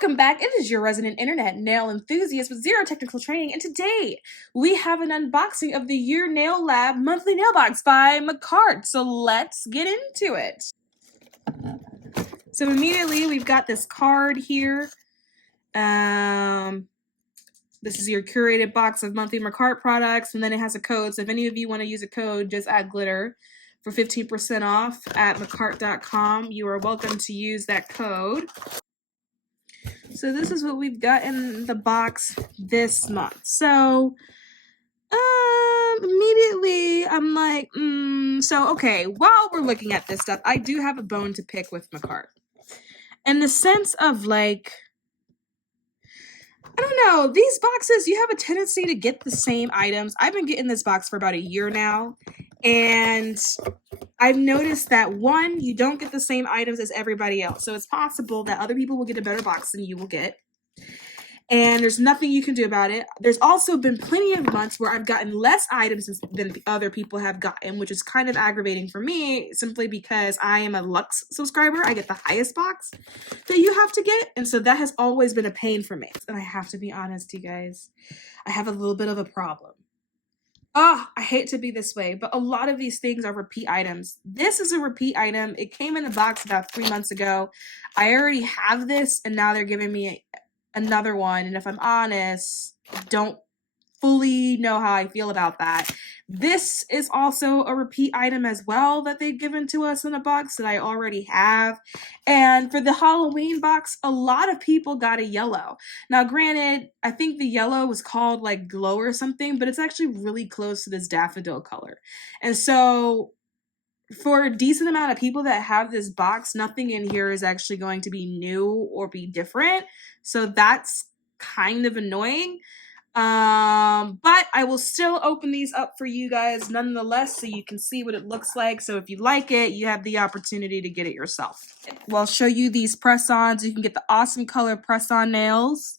Welcome back. It is your resident internet nail enthusiast with zero technical training, and today we have an unboxing of the Yournaillab monthly nail box by Makartt. So let's get into it. So immediately we've got this card here. This is your curated box of monthly Makartt products, and then it has a code. So if any of you want to use a code, just add glitter for 15% off at makartt.com. You are welcome to use that code. So this is what we've got in the box this month. So immediately I'm like, so okay, while we're looking at this stuff, I do have a bone to pick with Makartt. In the sense of like, I don't know, these boxes, you have a tendency to get the same items. I've been getting this box for about a year now, and I've noticed that one, you don't get the same items as everybody else. So it's possible that other people will get a better box than you will get. And there's nothing you can do about it. There's also been plenty of months where I've gotten less items than other people have gotten, which is kind of aggravating for me, simply because I am a Lux subscriber. I get the highest box that you have to get. And so that has always been a pain for me. And I have to be honest, you guys, I have a little bit of a problem. I hate to be this way, but a lot of these things are repeat items. This is a repeat item. It came in the box about 3 months ago. I already have this, and now they're giving me another one. And if I'm honest, don't fully know how I feel about that. This is also a repeat item as well that they've given to us in a box that I already have. And for the Halloween box, a lot of people got a yellow. Now, granted, I think the yellow was called like glow or something, but it's actually really close to this daffodil color. And so for a decent amount of people that have this box, nothing in here is actually going to be new or be different. So that's kind of annoying. But I will still open these up for you guys nonetheless so you can see what it looks like. So if you like it, you have the opportunity to get it yourself. Well, I'll show you these press-ons. You can get the awesome color press-on nails.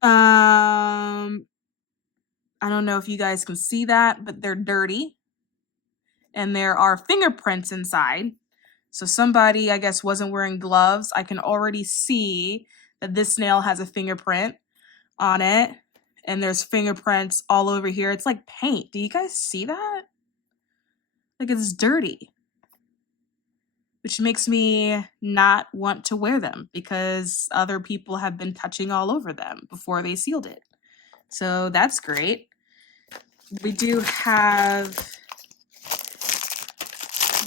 I don't know if you guys can see that, but they're dirty. And there are fingerprints inside. So somebody, I guess, wasn't wearing gloves. I can already see that this nail has a fingerprint on it. And there's fingerprints all over here. It's like paint. Do you guys see that? Like, it's dirty. Which makes me not want to wear them because other people have been touching all over them before they sealed it. So that's great. We do have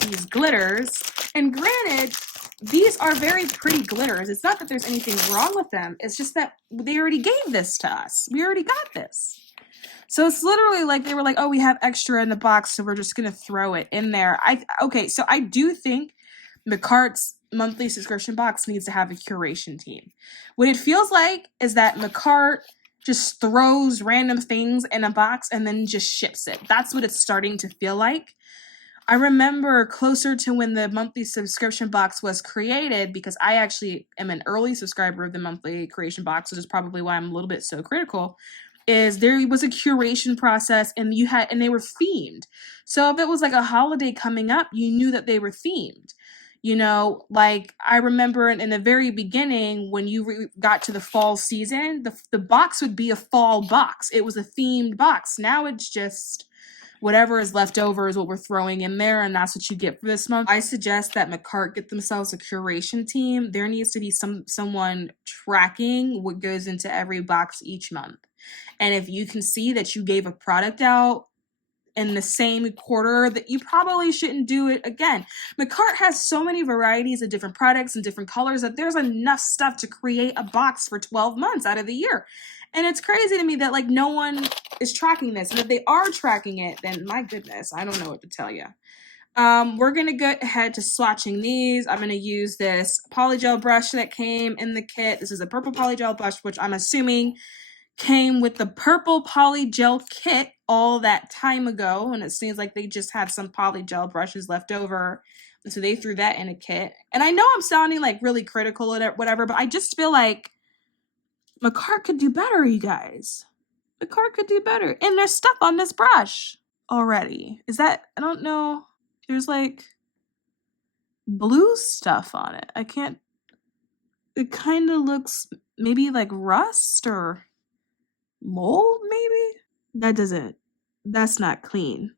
these glitters, and granted, these are very pretty glitters. It's not that there's anything wrong with them. It's just that they already gave this to us. We already got this. So it's literally like they were like, oh, we have extra in the box, so we're just going to throw it in there. Okay, so I do think Makartt's monthly subscription box needs to have a curation team. What it feels like is that Makartt just throws random things in a box and then just ships it. That's what it's starting to feel like. I remember closer to when the monthly subscription box was created, because I actually am an early subscriber of the monthly creation box, which is probably why I'm a little bit so critical, is there was a curation process and they were themed. So if it was like a holiday coming up, you knew that they were themed. You know, like I remember in the very beginning when you got to the fall season, the box would be a fall box. It was a themed box. Now it's just whatever is left over is what we're throwing in there, and that's what you get for this month. I suggest that Makartt get themselves a curation team. There needs to be someone tracking what goes into every box each month. And if you can see that you gave a product out in the same quarter, that you probably shouldn't do it again. Makartt has so many varieties of different products and different colors that there's enough stuff to create a box for 12 months out of the year. And it's crazy to me that like no one is tracking this. And if they are tracking it, then my goodness, I don't know what to tell you. We're going to go ahead to swatching these. I'm going to use this polygel brush that came in the kit. This is a purple polygel brush, which I'm assuming came with the purple polygel kit all that time ago. And it seems like they just had some polygel brushes left over. And so they threw that in a kit. And I know I'm sounding like really critical or whatever, but I just feel like Makartt could do better, you guys. Makartt could do better. And there's stuff on this brush already. Is that, I don't know. There's like blue stuff on it. I can't it kind of looks maybe like rust or mold, maybe? That doesn't, that's not clean.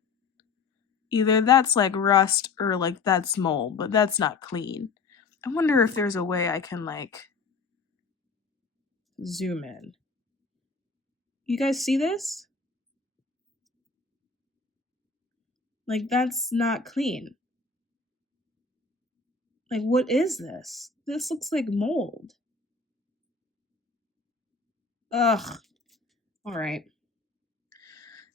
Either that's like rust or like that's mold, but that's not clean. I wonder if there's a way I can like zoom in. You guys see this? Like that's not clean. Like what is this? This looks like mold. Ugh. All right.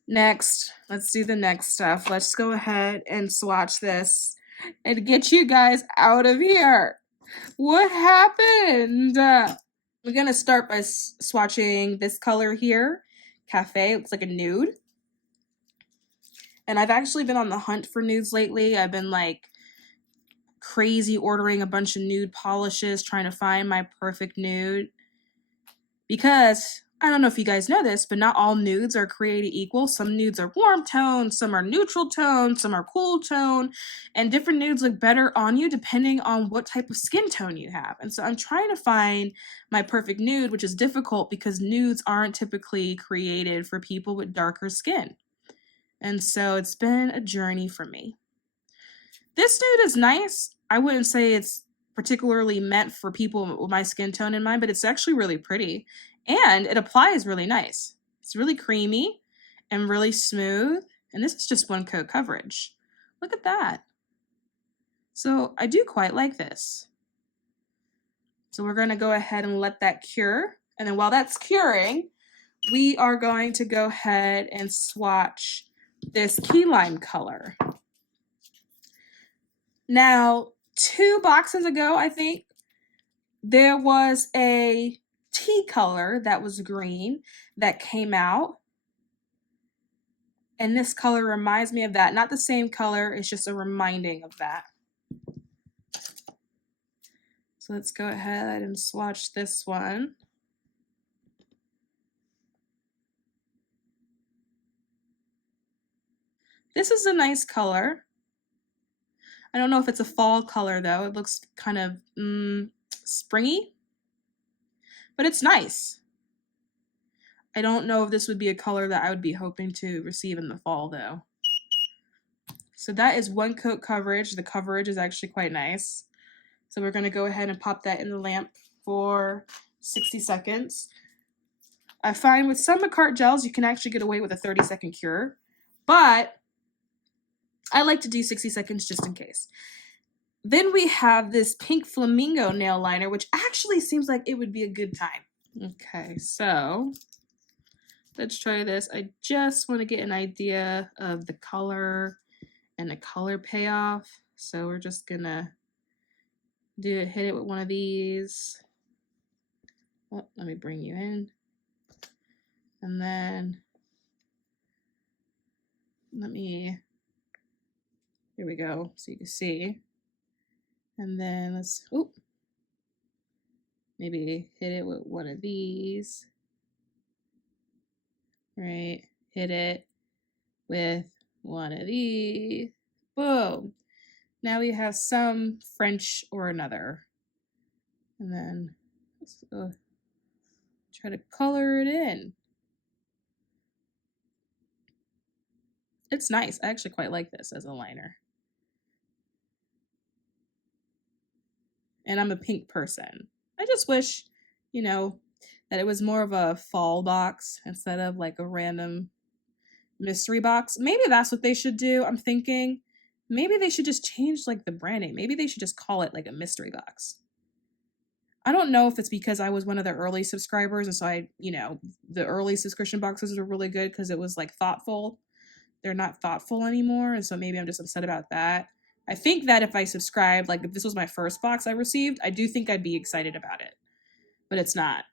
Next, let's do the next stuff. Let's go ahead and swatch this and get you guys out of here. What happened? We're gonna start by swatching this color here. Cafe, looks like a nude. And I've actually been on the hunt for nudes lately. I've been like crazy ordering a bunch of nude polishes, trying to find my perfect nude. Because I don't know if you guys know this, but not all nudes are created equal. Some nudes are warm tone, some are neutral tone, some are cool tone, and different nudes look better on you depending on what type of skin tone you have. And so I'm trying to find my perfect nude, which is difficult because nudes aren't typically created for people with darker skin. And so it's been a journey for me. This nude is nice. I wouldn't say it's particularly meant for people with my skin tone in mind, but it's actually really pretty. And it applies really nice. It's really creamy and really smooth. And this is just one coat coverage. Look at that. So I do quite like this. So we're going to go ahead and let that cure. And then while that's curing, we are going to go ahead and swatch this key lime color. Now, 2 boxes ago, I think, there was a tea color that was green that came out. And this color reminds me of that. Not the same color, it's just a reminding of that. So let's go ahead and swatch this one. This is a nice color. I don't know if it's a fall color though. It looks kind of springy, but it's nice. I don't know if this would be a color that I would be hoping to receive in the fall though. So that is one coat coverage. The coverage is actually quite nice. So we're going to go ahead and pop that in the lamp for 60 seconds. I find with some Makartt gels, you can actually get away with a 30-second cure, but I like to do 60 seconds just in case. Then we have this pink flamingo nail liner, which actually seems like it would be a good time. Okay, so let's try this. I just want to get an idea of the color and the color payoff. So we're just gonna hit it with one of these. Oh, let me bring you in. And then here we go, so you can see. And then let's, maybe hit it with one of these. Right, hit it with one of these. Boom. Now we have some French or another. And then let's go try to color it in. It's nice. I actually quite like this as a liner. And I'm a pink person. I just wish, that it was more of a fall box instead of like a random mystery box. Maybe that's what they should do. I'm thinking maybe they should just change like the branding. Maybe they should just call it like a mystery box. I don't know if it's because I was one of the early subscribers and so the early subscription boxes were really good because it was like thoughtful. They're not thoughtful anymore, and so maybe I'm just upset about that. I think that if I subscribed, like if this was my first box I received, I do think I'd be excited about it. But it's not.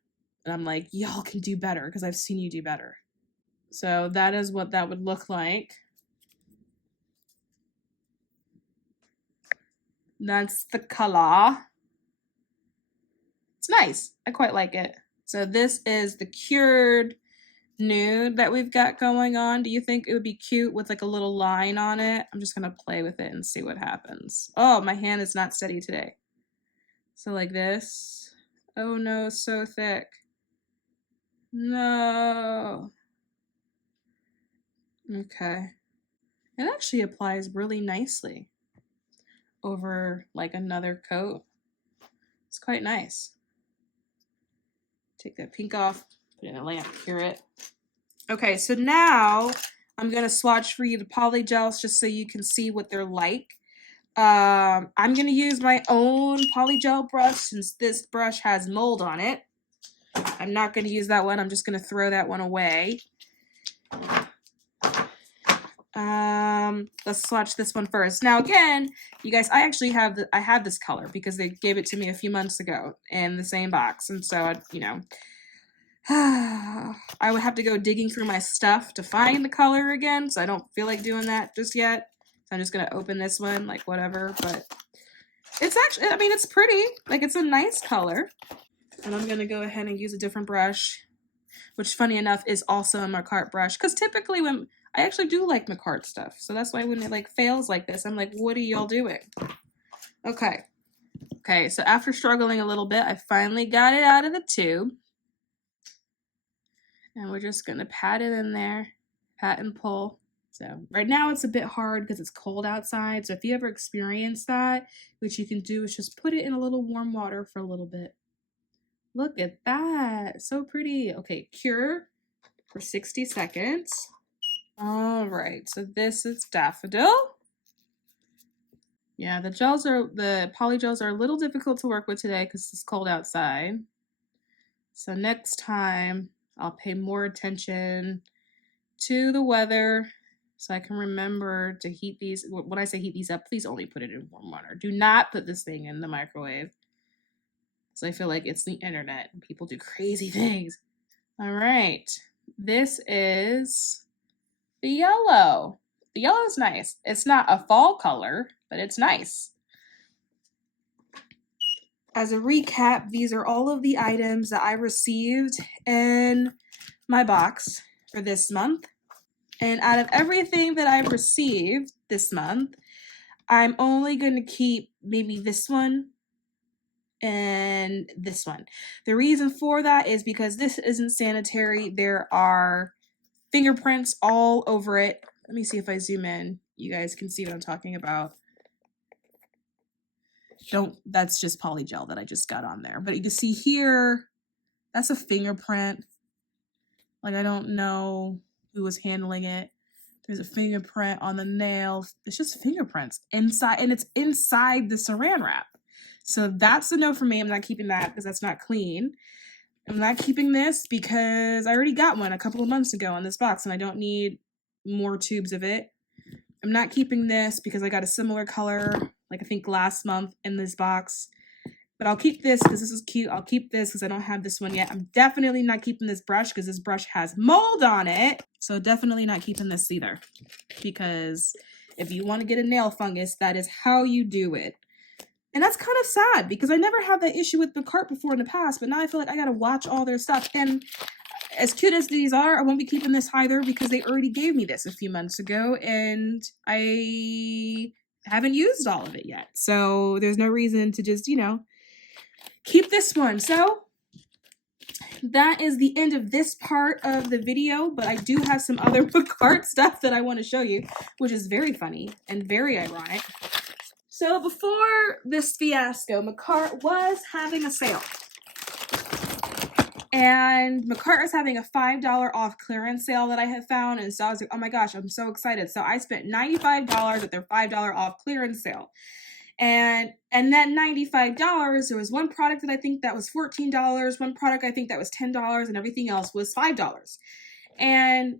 And I'm like, y'all can do better because I've seen you do better. So that is what that would look like. That's the color. It's nice. I quite like it. So this is the cured nude that we've got going on. Do you think it would be cute with like a little line on it? I'm just gonna play with it and see what happens. Oh, my hand is not steady today. So like this, Oh no, so thick. No. Okay. It actually applies really nicely over like another coat. It's quite nice. Take that pink off, put it in a lamp, cure it. Okay, so now I'm gonna swatch for you the poly gels just so you can see what they're like. I'm gonna use my own poly gel brush since this brush has mold on it. I'm not gonna use that one, I'm just gonna throw that one away. Let's swatch this one first. Now again, you guys, I actually have I have this color because they gave it to me a few months ago in the same box, and so you know, I would have to go digging through my stuff to find the color again, so I don't feel like doing that just yet. So I'm just gonna open this one, like whatever, but it's actually, I mean, it's pretty, like it's a nice color. And I'm gonna go ahead and use a different brush, which funny enough is also a Makartt brush, because typically when I actually do like Makartt stuff, so that's why when it like fails like this, I'm like, what are y'all doing? Okay, so after struggling a little bit, I finally got it out of the tube. And we're just gonna pat it in there, pat and pull. So right now it's a bit hard because it's cold outside. So if you ever experience that, what you can do is just put it in a little warm water for a little bit. Look at that, so pretty. Okay, cure for 60 seconds. All right, so this is Daffodil. Yeah, the poly gels are a little difficult to work with today because it's cold outside. So next time I'll pay more attention to the weather so I can remember to heat these. When I say heat these up, please only put it in warm water. Do not put this thing in the microwave. So I feel like it's the internet and people do crazy things. All right, this is the yellow. The yellow is nice. It's not a fall color, but it's nice. As a recap, these are all of the items that I received in my box for this month. And out of everything that I've received this month, I'm only going to keep maybe this one and this one. The reason for that is because this isn't sanitary. There are fingerprints all over it. Let me see if I zoom in. You guys can see what I'm talking about. That's just polygel that I just got on there. But you can see here, that's a fingerprint. Like, I don't know who was handling it. There's a fingerprint on the nail. It's just fingerprints inside, and it's inside the saran wrap. So that's a no for me. I'm not keeping that because that's not clean. I'm not keeping this because I already got one a couple of months ago in this box and I don't need more tubes of it. I'm not keeping this because I got a similar color, like I think last month in this box. But I'll keep this because this is cute. I'll keep this because I don't have this one yet. I'm definitely not keeping this brush because this brush has mold on it. So definitely not keeping this either. Because if you want to get a nail fungus, that is how you do it. And that's kind of sad because I never had that issue with Makartt before in the past. But now I feel like I got to watch all their stuff. And as cute as these are, I won't be keeping this either because they already gave me this a few months ago. And I haven't used all of it yet. So there's no reason to just, you know, keep this one. So that is the end of this part of the video, but I do have some other Makartt stuff that I want to show you, which is very funny and very ironic. So before this fiasco, Makartt was having a sale. And Makartt is having a $5 off clearance sale that I have found. And so I was like, oh my gosh, I'm so excited. So I spent $95 at their $5 off clearance sale. And that $95, there was one product that I think that was $14, one product I think that was $10, and everything else was $5. And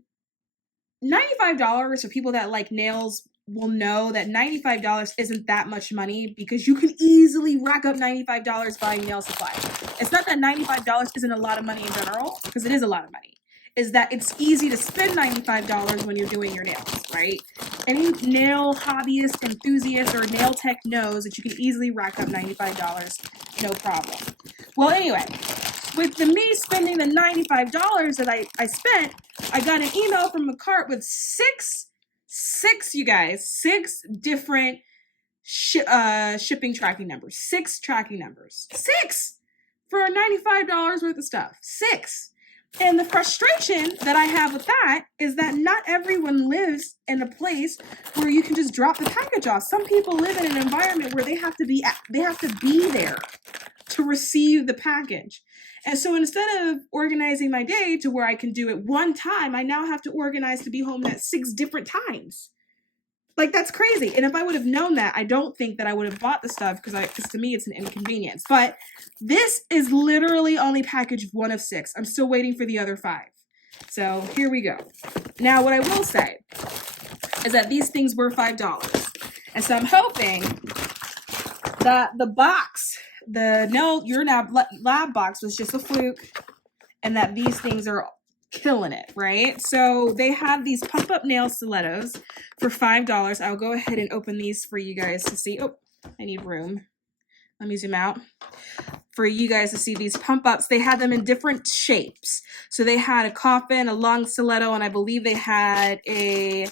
$95 for people that like nails will know that $95 isn't that much money because you can easily rack up $95 buying nail supplies. It's not that $95 isn't a lot of money in general, because it is a lot of money. Is that it's easy to spend $95 when you're doing your nails, right? Any nail hobbyist, enthusiast, or nail tech knows that you can easily rack up $95, no problem. Well, anyway, with me spending the $95 that I spent, I got an email from Makartt with six different shipping tracking numbers. 6 tracking numbers. 6! for $95 worth of stuff. 6. And the frustration that I have with that is that not everyone lives in a place where you can just drop the package off. Some people live in an environment where they have to be there to receive the package. And so instead of organizing my day to where I can do it one time, I now have to organize to be home at 6 different times. Like, that's crazy. And if I would have known that, I don't think that I would have bought the stuff because to me it's an inconvenience. But this is literally only package 1 of 6. I'm still waiting for the other 5. So here we go. Now, what I will say is that these things were $5. And so I'm hoping that the box, the Yournaillab box, was just a fluke and that these things are killing it, right? So they have these pump-up nail stilettos for $5. I'll go ahead and open these for you guys to see. Oh, I need room. Let me zoom out. For you guys to see these pump-ups, they had them in different shapes. So they had a coffin, a long stiletto, and I believe they had a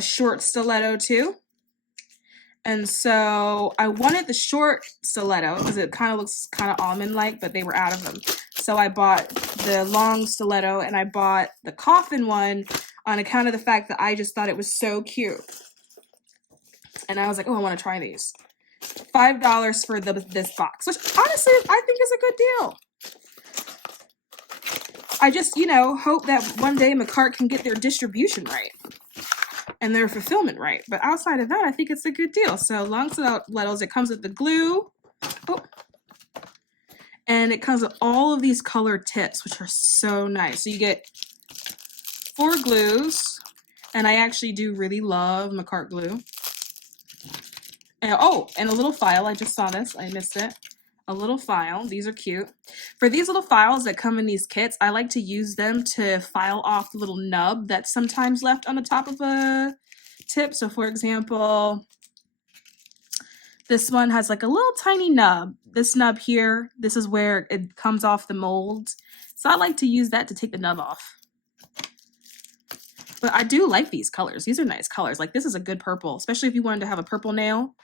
short stiletto too. And so I wanted the short stiletto because it kind of looks kind of almond-like, but they were out of them. So I bought the long stiletto and I bought the coffin one on account of the fact that I just thought it was so cute. And I was like, oh, I want to try these. $5 for this box, which honestly I think is a good deal. I just, hope that one day Makartt can get their distribution right and their fulfillment right. But outside of that, I think it's a good deal. So long stilettos, it comes with the glue. Oh. And it comes with all of these colored tips, which are so nice. So you get 4 glues, and I actually do really love Makartt glue. And, and a little file. I just saw this. I missed it. A little file. These are cute. For these little files that come in these kits, I like to use them to file off the little nub that's sometimes left on the top of a tip. So for example, this one has like a little tiny nub. This nub here, this is where it comes off the mold. So I like to use that to take the nub off. But I do like these colors. These are nice colors. Like, this is a good purple, especially if you wanted to have a purple nail.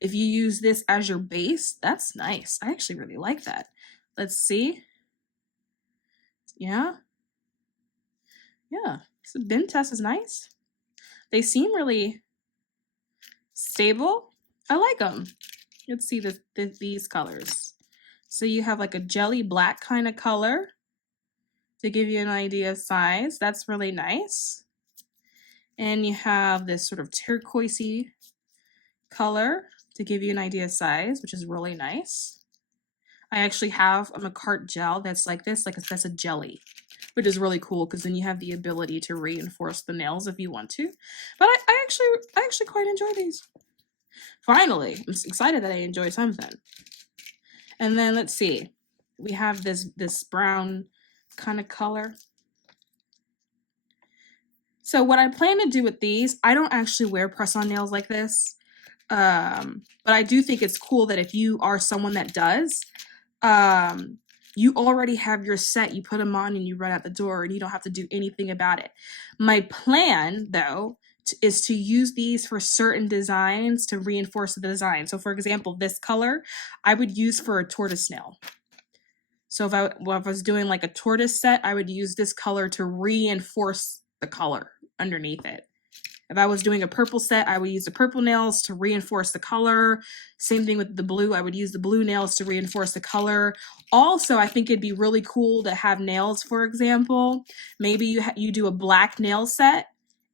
If you use this as your base, that's nice. I actually really like that. Let's see. Yeah. Yeah. So bin test is nice. They seem really stable. I like them. Let's see these colors. So you have like a jelly black kind of color to give you an idea of size. That's really nice. And you have this sort of turquoisey color to give you an idea of size, which is really nice. I actually have a Makartt gel that's like this, that's a jelly, which is really cool because then you have the ability to reinforce the nails if you want to. But I actually quite enjoy these. Finally, I'm excited that I enjoy something. And then let's see, we have this brown kind of color. So what I plan to do with these, I don't actually wear press-on nails like this, but I do think it's cool that if you are someone that does, you already have your set, you put them on and you run out the door and you don't have to do anything about it. My plan, though, is to use these for certain designs to reinforce the design. So for example, this color I would use for a tortoise nail. So if I was doing like a tortoise set, I would use this color to reinforce the color underneath it. If I was doing a purple set, I would use the purple nails to reinforce the color. Same thing with the blue. I would use the blue nails to reinforce the color. Also, I think it'd be really cool to have nails, for example. Maybe you do a black nail set,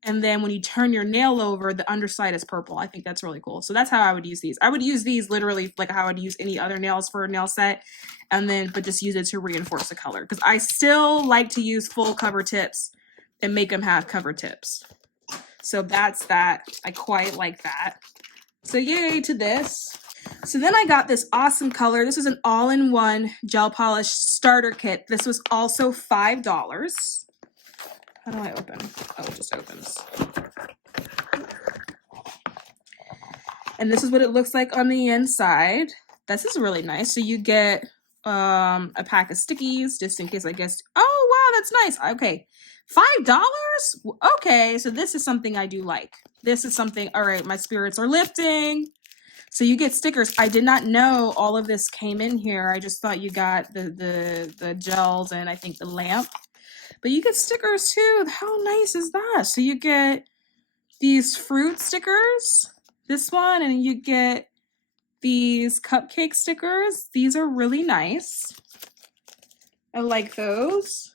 and then when you turn your nail over, the underside is purple. I think that's really cool. So that's how I would use these. I would use these literally like how I would use any other nails for a nail set, but just use it to reinforce the color. Because I still like to use full cover tips and make them have cover tips. So that's that. I quite like that. So yay to this. So then I got this awesome color. This is an all-in-one gel polish starter kit. This was also $5. How do I open? Oh, it just opens. And this is what it looks like on the inside. This is really nice. So you get a pack of stickies just in case, I guess. Oh, wow, that's nice. Okay. $5? Okay, so this is something I do like. This is something, all right, my spirits are lifting. So you get stickers. I did not know all of this came in here. I just thought you got the gels and I think the lamp. But you get stickers too. How nice is that? So you get these fruit stickers, this one, and you get these cupcake stickers. These are really nice. I like those.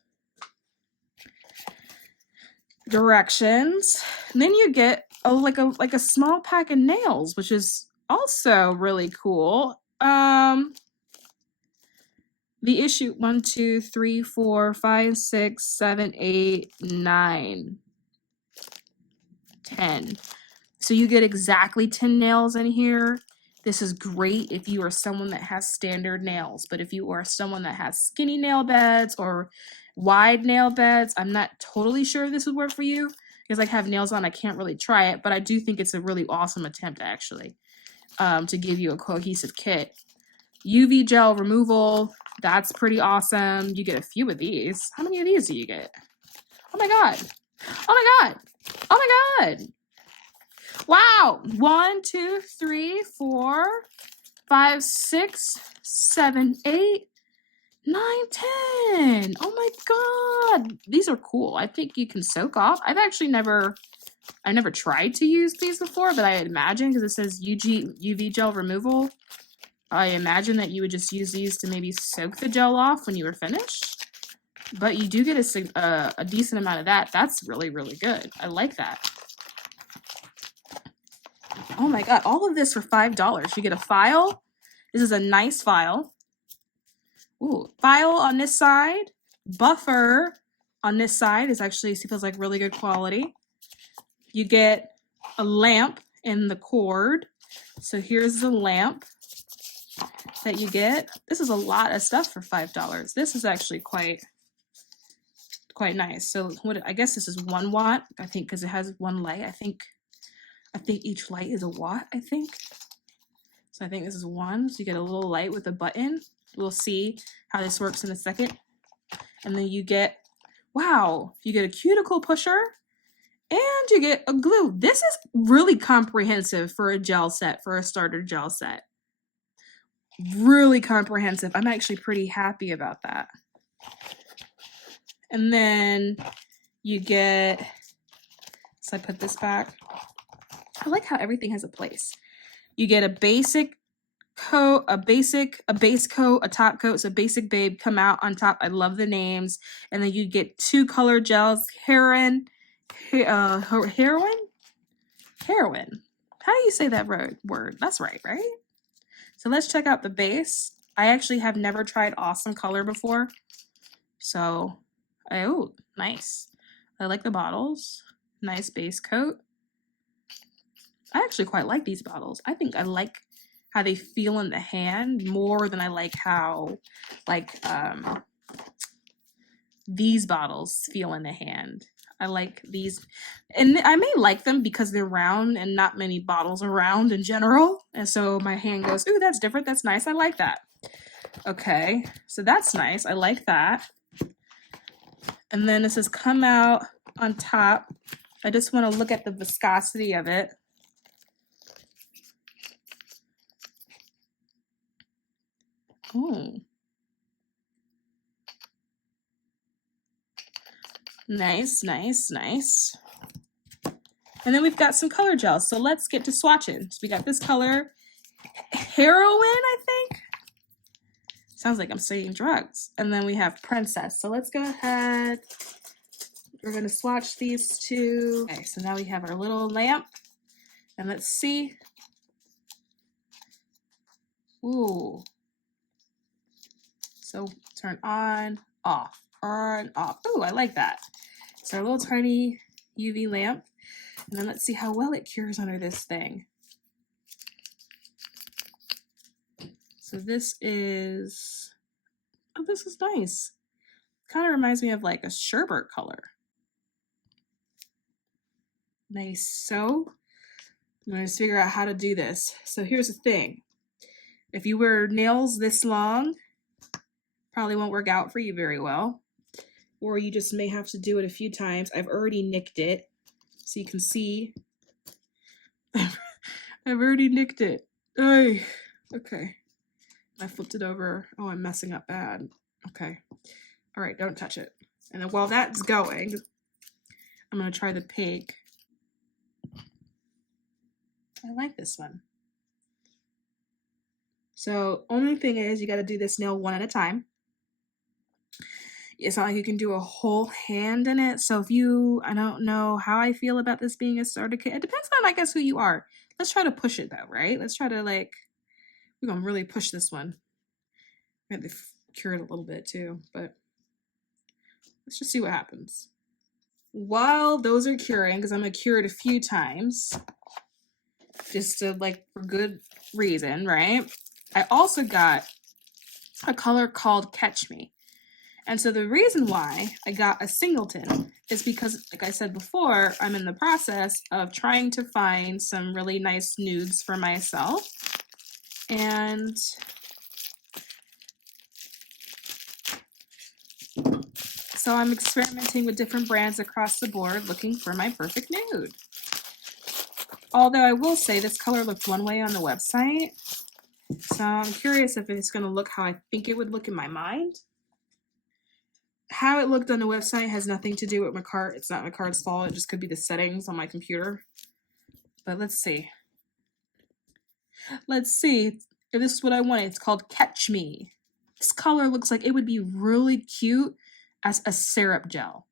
Directions. And then you get like a small pack of nails, which is also really cool. The issue 1, 2, 3, 4, 5, 6, 7, 8, 9, 10. So you get exactly 10 nails in here. This is great if you are someone that has standard nails, but if you are someone that has skinny nail beds or wide nail beds, I'm not totally sure if this would work for you because I have nails on, I can't really try it, but I do think it's a really awesome attempt actually to give you a cohesive kit. UV gel removal, that's pretty awesome. You get a few of these. How many of these do you get? Oh my God. Oh my God. Oh my God. Wow. 1, 2, 3, 4, 5, 6, 7, 8, 9, 10. Oh my God. These are cool. I think you can soak off. I've actually never tried to use these before, but I imagine because it says UV gel removal, I imagine that you would just use these to maybe soak the gel off when you were finished. But you do get a decent amount of that. That's really, really good. I like that. Oh my God, all of this for $5. You get a file. This is a nice file. Ooh, file on this side. Buffer on this side is actually, feels like really good quality. You get a lamp in the cord. So here's the lamp that you get. This is a lot of stuff for $5. This is actually quite nice. So what, I guess this is 1 watt, I think, because it has 1 light. I think each light is a watt, I think. So I think this is 1. So you get a little light with a button. We'll see how this works in a second. And then you get, wow, you get a cuticle pusher and you get a glue. This is really comprehensive for a gel set, for a starter gel set. Really comprehensive. I'm actually pretty happy about that. And then you get, so I put this back. I like how everything has a place. You get a basic coat, a base coat, a top coat. So basic babe come out on top. I love the names. And then you get 2 color gels, heroin. How do you say that word? That's right? So let's check out the base. I actually have never tried Awesome Color before. So, oh, nice. I like the bottles. Nice base coat. I actually quite like these bottles. I think I like how they feel in the hand more than I like how these bottles feel in the hand. I like these, and I may like them because they're round and not many bottles are round in general. And so my hand goes, ooh, that's different. That's nice. I like that. Okay, so that's nice. I like that. And then it says come out on top. I just want to look at the viscosity of it. Oh. Nice, nice, nice. And then we've got some color gels. So let's get to swatching. So we got this color, heroin, I think. Sounds like I'm saying drugs. And then we have princess. So let's go ahead. We're going to swatch these 2. Okay, so now we have our little lamp. And let's see. Ooh. So turn on, off, on, off. Ooh, I like that. It's our little tiny UV lamp. And then let's see how well it cures under this thing. So this is, oh, this is nice. Kind of reminds me of like a sherbet color. Nice. So I'm going to figure out how to do this. So here's the thing. If you wear nails this long, probably won't work out for you very well. Or you just may have to do it a few times. I've already nicked it. So you can see, I've already nicked it. Ay, okay. I flipped it over. Oh, I'm messing up bad. Okay. All right, don't touch it. And then while that's going, I'm going to try the pink. I like this one. So only thing is you got to do this nail one at a time. It's not like you can do a whole hand in it. So if you, I don't know how I feel about this being a starter kit. It depends on, I guess, who you are. Let's try to push it though, right? Let's try to like, we're going to really push this one. I had to cure it a little bit too, but let's just see what happens. While those are curing, because I'm going to cure it a few times, just to like for good reason, right? I also got a color called Catch Me. And so the reason why I got a singleton is because, like I said before, I'm in the process of trying to find some really nice nudes for myself. And so I'm experimenting with different brands across the board looking for my perfect nude. Although I will say this color looked one way on the website. So I'm curious if it's going to look how I think it would look in my mind. How it looked on the website has nothing to do with Makartt. It's not Makartt's fault. It just could be the settings on my computer. But let's see. Let's see if this is what I want. It's called Catch Me. This color looks like it would be really cute as a syrup gel.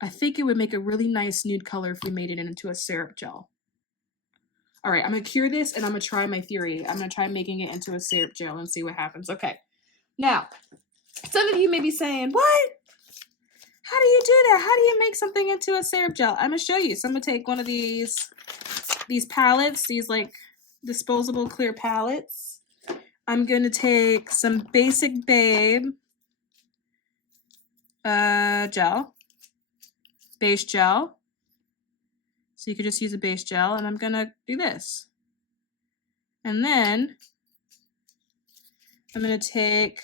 I think it would make a really nice nude color if we made it into a syrup gel. All right, I'm going to cure this and I'm going to try my theory. I'm going to try making it into a syrup gel and see what happens. Okay. Now, some of you may be saying, what? How do you do that? How do you make something into a syrup gel? I'm going to show you. So I'm going to take one of these palettes, these like disposable clear palettes. I'm going to take some Basic Babe gel, base gel. So you could just use a base gel, and I'm going to do this. And then I'm going to take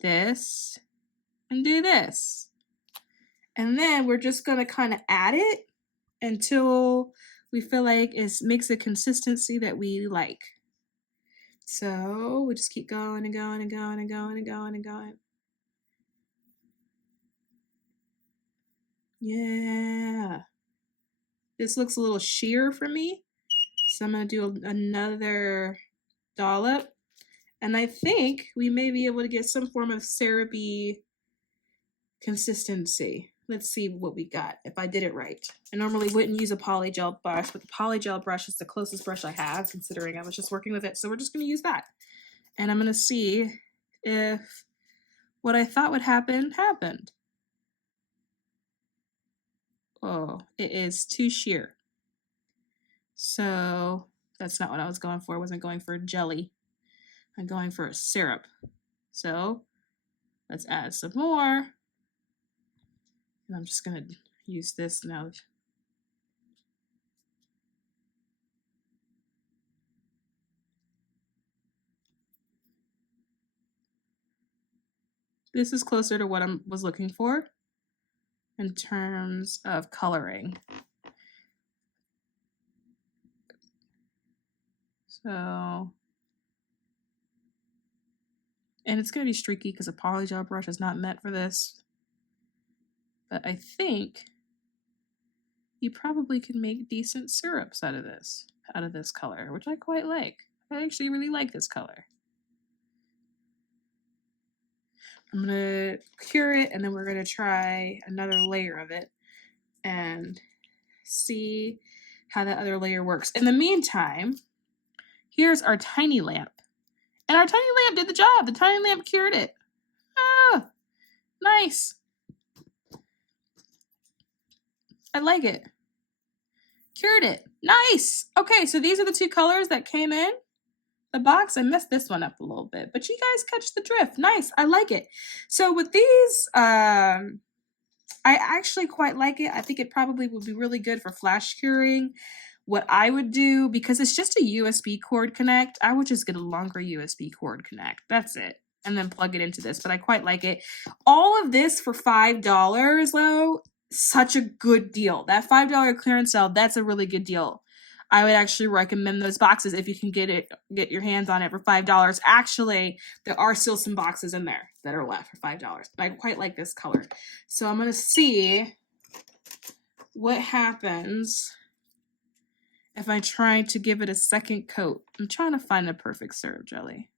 this and do this. And then we're just going to kind of add it until we feel like it makes a consistency that we like. So we just keep going and going and going and going and going and going. Yeah. This looks a little sheer for me. So I'm going to do another dollop. And I think we may be able to get some form of syrupy consistency. Let's see what we got, if I did it right. I normally wouldn't use a polygel brush, but the polygel brush is the closest brush I have, considering I was just working with it. So we're just going to use that. And I'm going to see if what I thought would happen happened. Oh, it is too sheer. So that's not what I was going for. I wasn't going for a jelly. I'm going for a syrup. So let's add some more. And I'm just going to use this now. This is closer to what I was looking for in terms of coloring. So, and it's going to be streaky because a polygel brush is not meant for this. But I think you probably can make decent syrups out of this color, which I quite like. I actually really like this color. I'm going to cure it, and then we're going to try another layer of it and see how that other layer works. In the meantime, here's our tiny lamp. And our tiny lamp did the job. The tiny lamp cured it. Ah, nice. I like it. Cured it. Nice. Okay, so these are the two colors that came in the box. I messed this one up a little bit, but you guys catch the drift. Nice. I like it. So with these, I actually quite like it. I think it probably would be really good for flash curing. What I would do, because it's just a USB cord connect, I would just get a longer USB cord connect. That's it. And then plug it into this, but I quite like it. All of this for $5 though such a good deal. That $5 clearance sale, that's a really good deal. I would actually recommend those boxes if you can get your hands on it for $5. Actually, there are still some boxes in there that are left for $5. But I quite like this color. So I'm going to see what happens if I try to give it a second coat. I'm trying to find the perfect syrup jelly.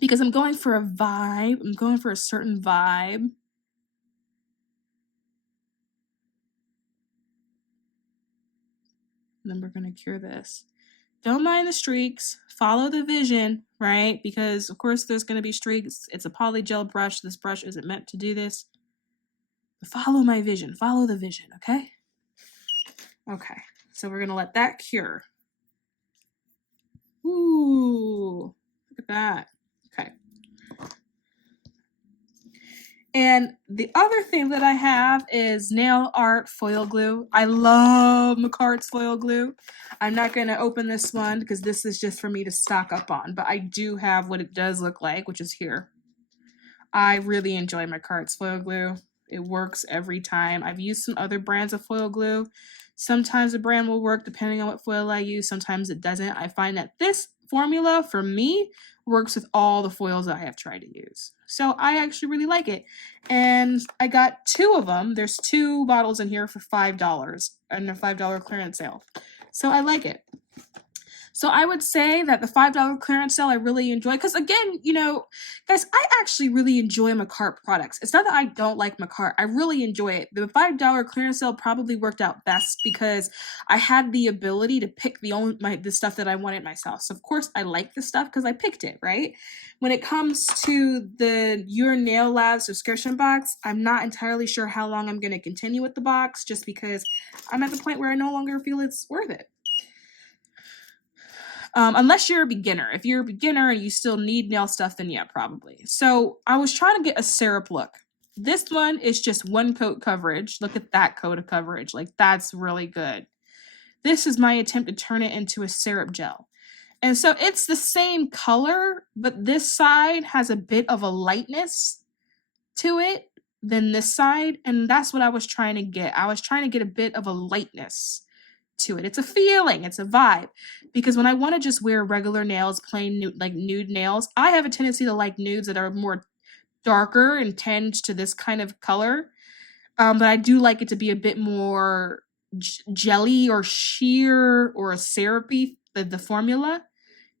Because I'm going for a vibe. I'm going for a certain vibe. And then we're going to cure this. Don't mind the streaks. Follow the vision, right? Because, of course, there's going to be streaks. It's a poly gel brush. This brush isn't meant to do this. But follow my vision. Follow the vision, okay? Okay. So we're going to let that cure. Ooh. Look at that. Okay. And the other thing that I have is nail art foil glue. I love Makartt's foil glue. I'm not going to open this one because this is just for me to stock up on, but I do have what it does look like, which is here. I really enjoy Makartt's foil glue. It works every time. I've used some other brands of foil glue. Sometimes a brand will work depending on what foil I use. Sometimes it doesn't. I find that this formula for me works with all the foils I have tried to use. So I actually really like it. And I got 2 of them. There's 2 bottles in here for $5 and a $5 clearance sale. So I like it. So I would say that the $5 clearance sale I really enjoy, because again, you know, guys, I actually really enjoy Makartt products. It's not that I don't like Makartt. I really enjoy it. The $5 clearance sale probably worked out best because I had the ability to pick the stuff that I wanted myself. So of course I like the stuff because I picked it, right? When it comes to the Yournaillab subscription box, I'm not entirely sure how long I'm going to continue with the box just because I'm at the point where I no longer feel it's worth it. Unless you're a beginner. If you're a beginner and you still need nail stuff, then yeah, probably. So I was trying to get a syrup look. This one is just 1 coat coverage. Look at that coat of coverage. Like, that's really good. This is my attempt to turn it into a syrup gel. And so it's the same color, but this side has a bit of a lightness to it than this side. And that's what I was trying to get. I was trying to get a bit of a lightness to it. It's a feeling, it's a vibe. Because when I want to just wear regular nails, plain nude nails, I have a tendency to like nudes that are more darker and tend to this kind of color. But I do like it to be a bit more jelly or sheer or a syrupy, the formula,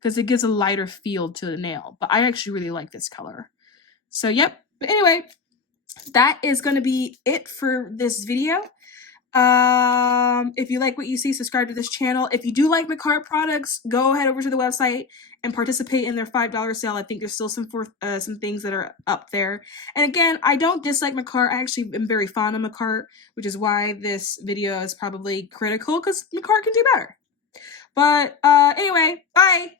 because it gives a lighter feel to the nail. But I actually really like this color. So yep. But anyway, that is going to be it for this video. If you like what you see, subscribe to this channel. If you do like Makartt products, go head over to the website and participate in their $5 sale. I think there's still some things that are up there. And again, I don't dislike Makartt. I actually am very fond of Makartt, which is why this video is probably critical because Makartt can do better. But anyway, bye.